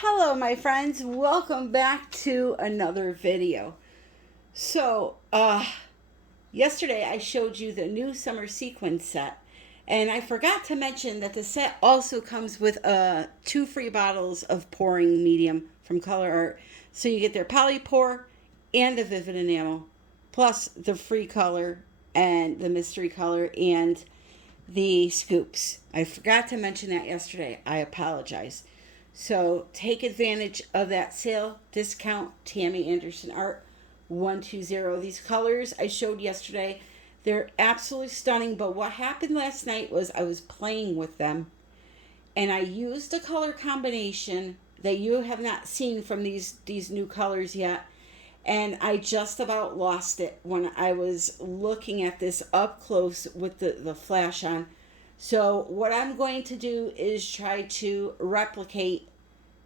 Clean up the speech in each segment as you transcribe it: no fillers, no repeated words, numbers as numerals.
Hello my friends, welcome back to another video. So yesterday I showed you the new summer sequin set, and I forgot to mention that the set also comes with 2 free bottles of pouring medium from Colourarte. So you get their poly pour and the vivid enamel, plus the free color and the mystery color and the scoops. I forgot to mention that yesterday. I apologize. So take advantage of that sale discount. Tammy Anderson Art 120. These colors I showed yesterday, they're absolutely stunning. But what happened last night was I was playing with them, and I used a color combination that you have not seen from these new colors yet. And I just about lost it when I was looking at this up close with the flash on. So what I'm going to do is try to replicate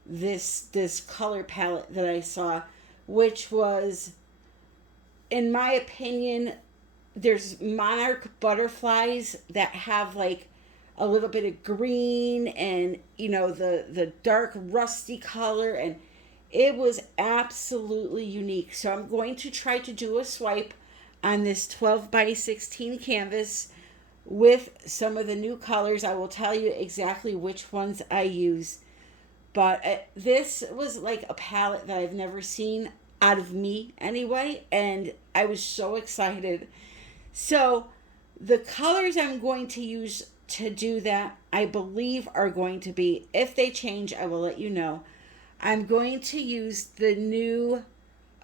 this color palette that I saw, which was, in my opinion, there's monarch butterflies that have like a little bit of green and the dark rusty color, and it was absolutely unique. So I'm going to try to do a swipe on this 12 by 16 canvas with some of the new colors. I will tell you exactly which ones I use. But this was like a palette that I've never seen out of me anyway. And I was so excited. So the colors I'm going to use to do that, I believe, are going to be, if they change, I will let you know. I'm going to use the new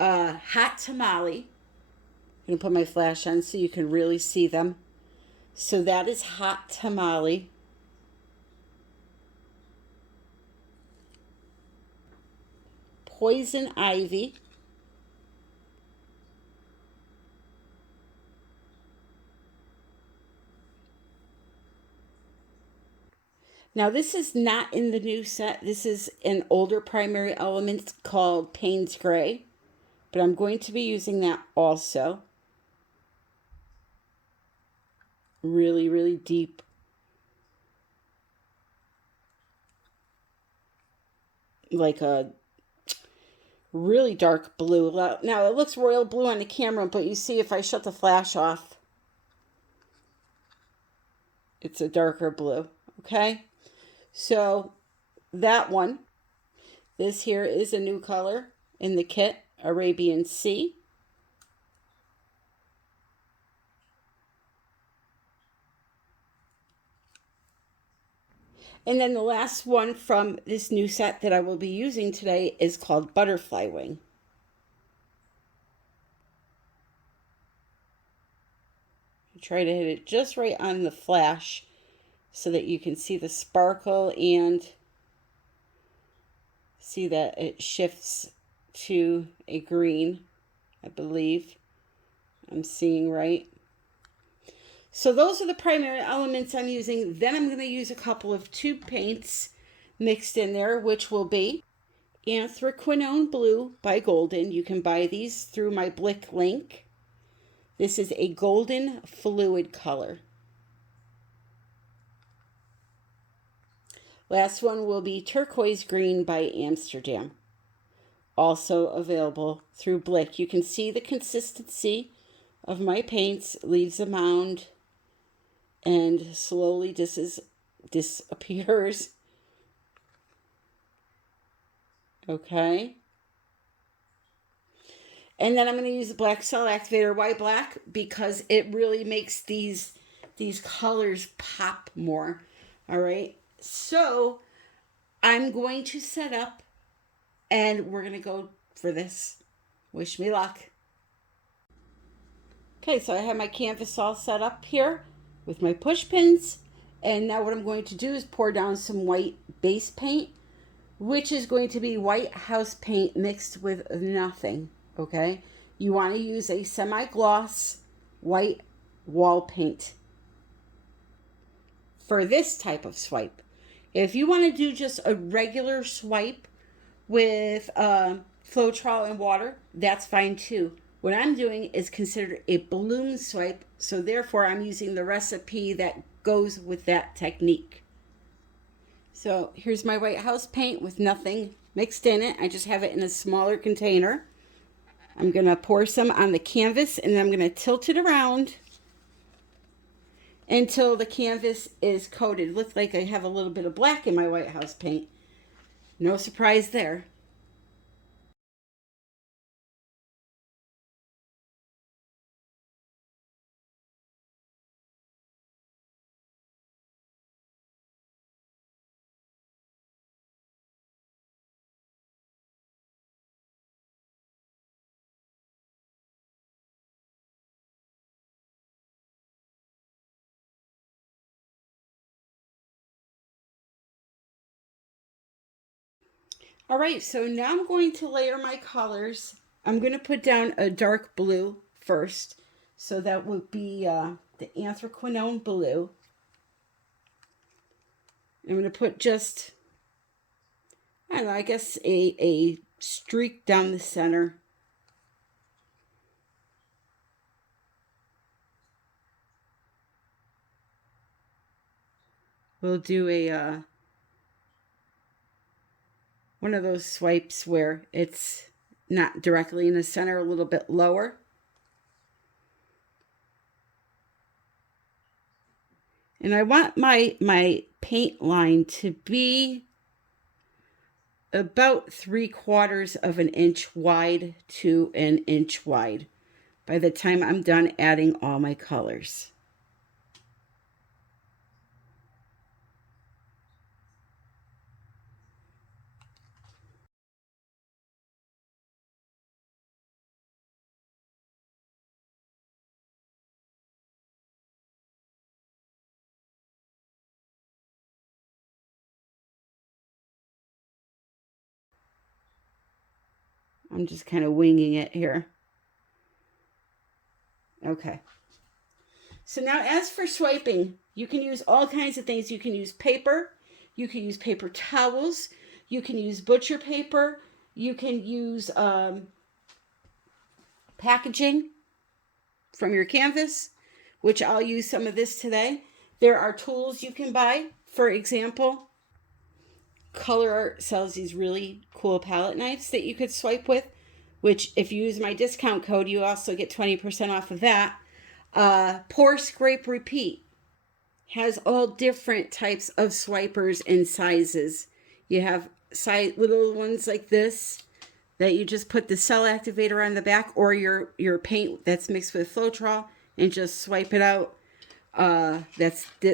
Hot Tamale. I'm going to put my flash on so you can really see them. So that is Hot Tamale. Poison Ivy. Now this is not in the new set. This is an older primary element called Payne's Gray. But I'm going to be using that also. Really, really deep. Like a really dark blue. Now it looks royal blue on the camera, but you see if I shut the flash off, it's a darker blue. Okay, so that one, this here is a new color in the kit, Arabian Sea. And then the last one from this new set that I will be using today is called Butterfly Wing. Try to hit it just right on the flash so that you can see the sparkle and see that it shifts to a green, I believe. I'm seeing right. So those are the primary elements I'm using. Then I'm going to use a couple of tube paints mixed in there, which will be Anthraquinone Blue by Golden. You can buy these through my Blick link. This is a golden fluid color. Last one will be Turquoise Green by Amsterdam. Also available through Blick. You can see the consistency of my paints. Leaves a mound and slowly disappears. Okay. And then I'm going to use the black cell activator. Why black? Because it really makes these colors pop more. All right. So I'm going to set up and we're going to go for this. Wish me luck. Okay, so I have my canvas all set up here with my push pins. And now what I'm going to do is pour down some white base paint, which is going to be white house paint mixed with nothing. Okay, you want to use a semi-gloss white wall paint for this type of swipe. If you want to do just a regular swipe with Floetrol and water, that's fine too. What I'm doing is considered a bloom swipe, so therefore I'm using the recipe that goes with that technique. So here's my white house paint with nothing mixed in it. I just have it in a smaller container. I'm going to pour some on the canvas, and then I'm going to tilt it around until the canvas is coated. Looks like I have a little bit of black in my White House paint. No surprise there. All right, so now I'm going to layer my colors. I'm going to put down a dark blue first. So that would be the anthraquinone blue. I'm going to put just, I don't know, I guess a streak down the center. We'll do a one of those swipes where it's not directly in the center, a little bit lower. And I want my paint line to be about 3/4 of an inch wide to an inch wide by the time I'm done adding all my colors. I'm just kind of winging it here. Okay. So now as for swiping, you can use all kinds of things. You can use paper. You can use paper towels. You can use butcher paper. You can use packaging from your canvas, which I'll use some of this today. There are tools you can buy. For example, Colourarte sells these really cool palette knives that you could swipe with, which if you use my discount code, you also get 20% off of that. Pour, Scrape, Repeat has all different types of swipers and sizes. You have little ones like this that you just put the cell activator on the back, or your paint that's mixed with Floetrol and just swipe it out.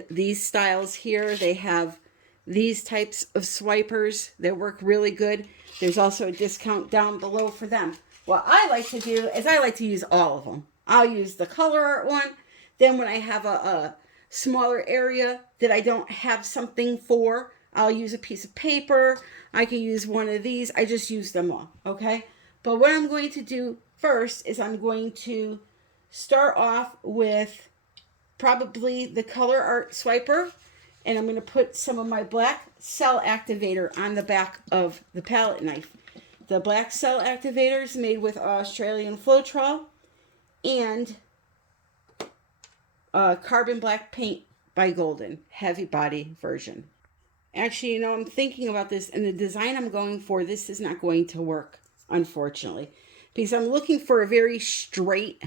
These styles here. They have these types of swipers that work really good. There's also a discount down below for them. What I like to do is I like to use all of them. I'll use the Colourarte one. Then when I have a smaller area that I don't have something for, I'll use a piece of paper. I can use one of these. I just use them all, okay? But what I'm going to do first is I'm going to start off with probably the Colourarte swiper, and I'm going to put some of my black cell activator on the back of the palette knife. The black cell activator is made with Australian Floetrol and carbon black paint by Golden, heavy body version. Actually, you know, I'm thinking about this, and the design I'm going for, this is not going to work, unfortunately, because I'm looking for a very straight,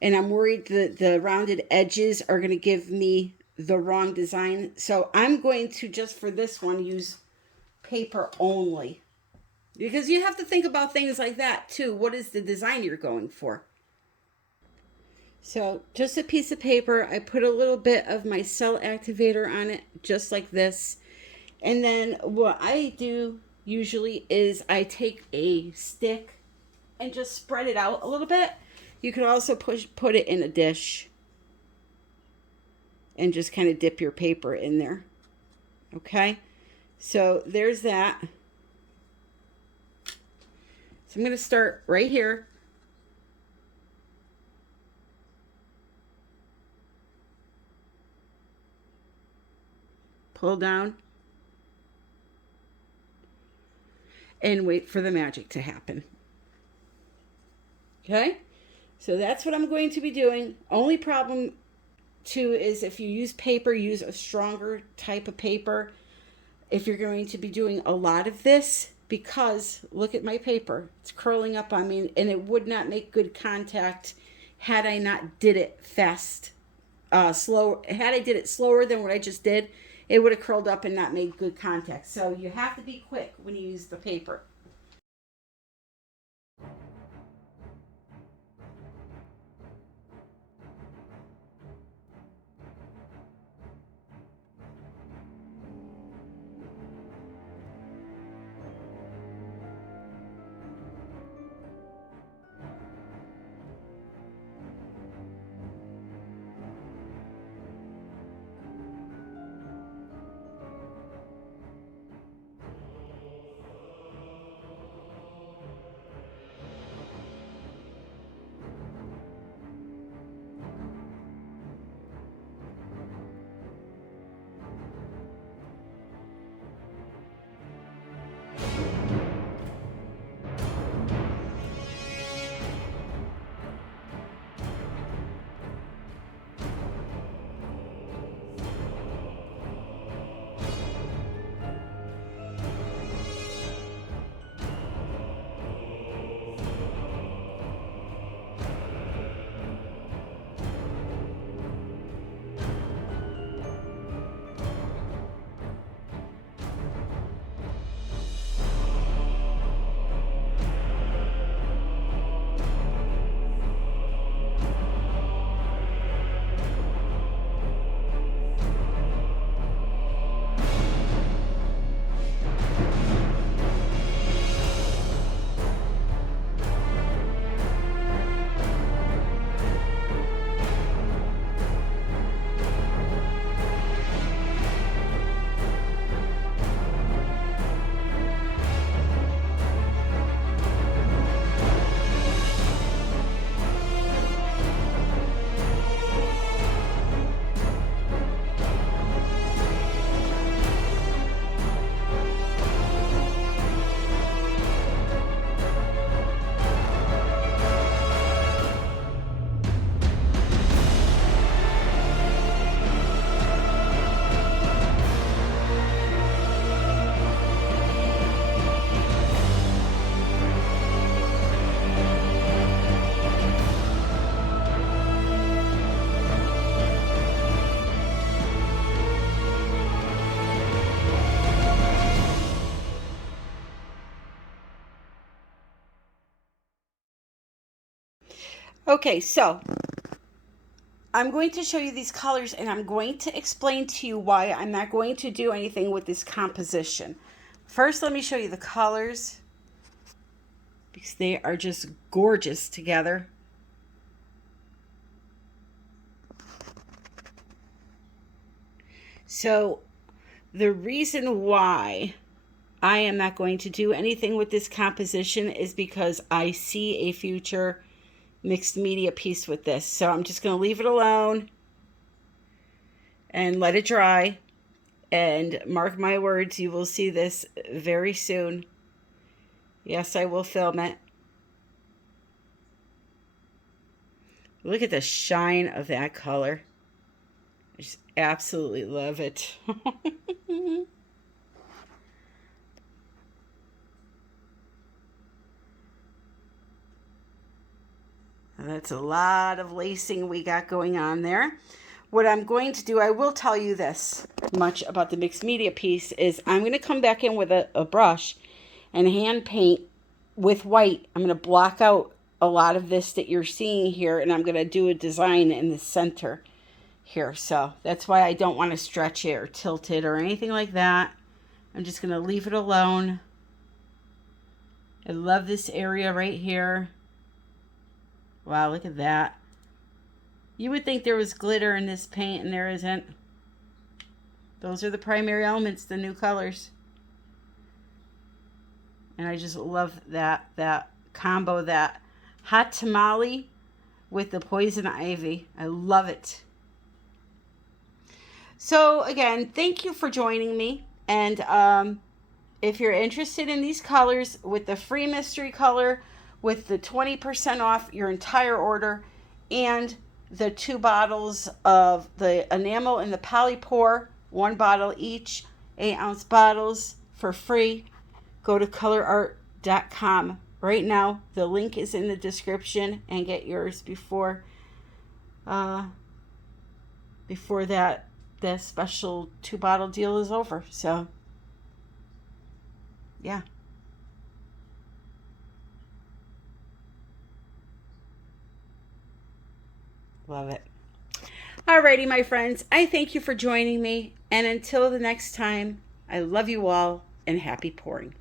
and I'm worried that the rounded edges are going to give me the wrong design. So I'm going to, just for this one, use paper only, because you have to think about things like that too. What is the design you're going for? So just a piece of paper. I put a little bit of my cell activator on it, just like this. And then what I do usually is I take a stick and just spread it out a little bit. You could also put it in a dish and just kind of dip your paper in there. Okay, so there's that. So I'm going to start right here. Pull down. And wait for the magic to happen. Okay, so that's what I'm going to be doing. Only problem too is if you use paper, use a stronger type of paper. If you're going to be doing a lot of this, because look at my paper. It's curling up on me, and it would not make good contact had I not did it fast, slow. Had I did it slower than what I just did, it would have curled up and not made good contact. So you have to be quick when you use the paper. Okay, so I'm going to show you these colors, and I'm going to explain to you why I'm not going to do anything with this composition. First, let me show you the colors, because they are just gorgeous together. So the reason why I am not going to do anything with this composition is because I see a future mixed media piece with this. So I'm just going to leave it alone and let it dry. And mark my words, you will see this very soon. Yes, I will film it. Look at the shine of that color. I just absolutely love it. That's a lot of lacing we got going on there. What I'm going to do, I will tell you this much about the mixed media piece, is I'm going to come back in with a brush and hand paint with white. I'm going to block out a lot of this that you're seeing here, and I'm going to do a design in the center here. So that's why I don't want to stretch it or tilt it or anything like that. I'm just going to leave it alone. I love this area right here. Wow, look at that. You would think there was glitter in this paint, and there isn't. Those are the primary elements, the new colors. And I just love that combo, that hot tamale with the poison ivy. I love it. So again, thank you for joining me. And if you're interested in these colors with the free mystery color, with the 20% off your entire order, and the 2 bottles of the enamel and the polypore, 1 bottle each, 8-ounce bottles for free, go to Colourarte.com right now. The link is in the description, and get yours before that special 2-bottle deal is over. So yeah. Love it. Alrighty, my friends. I thank you for joining me. And until the next time, I love you all and happy pouring.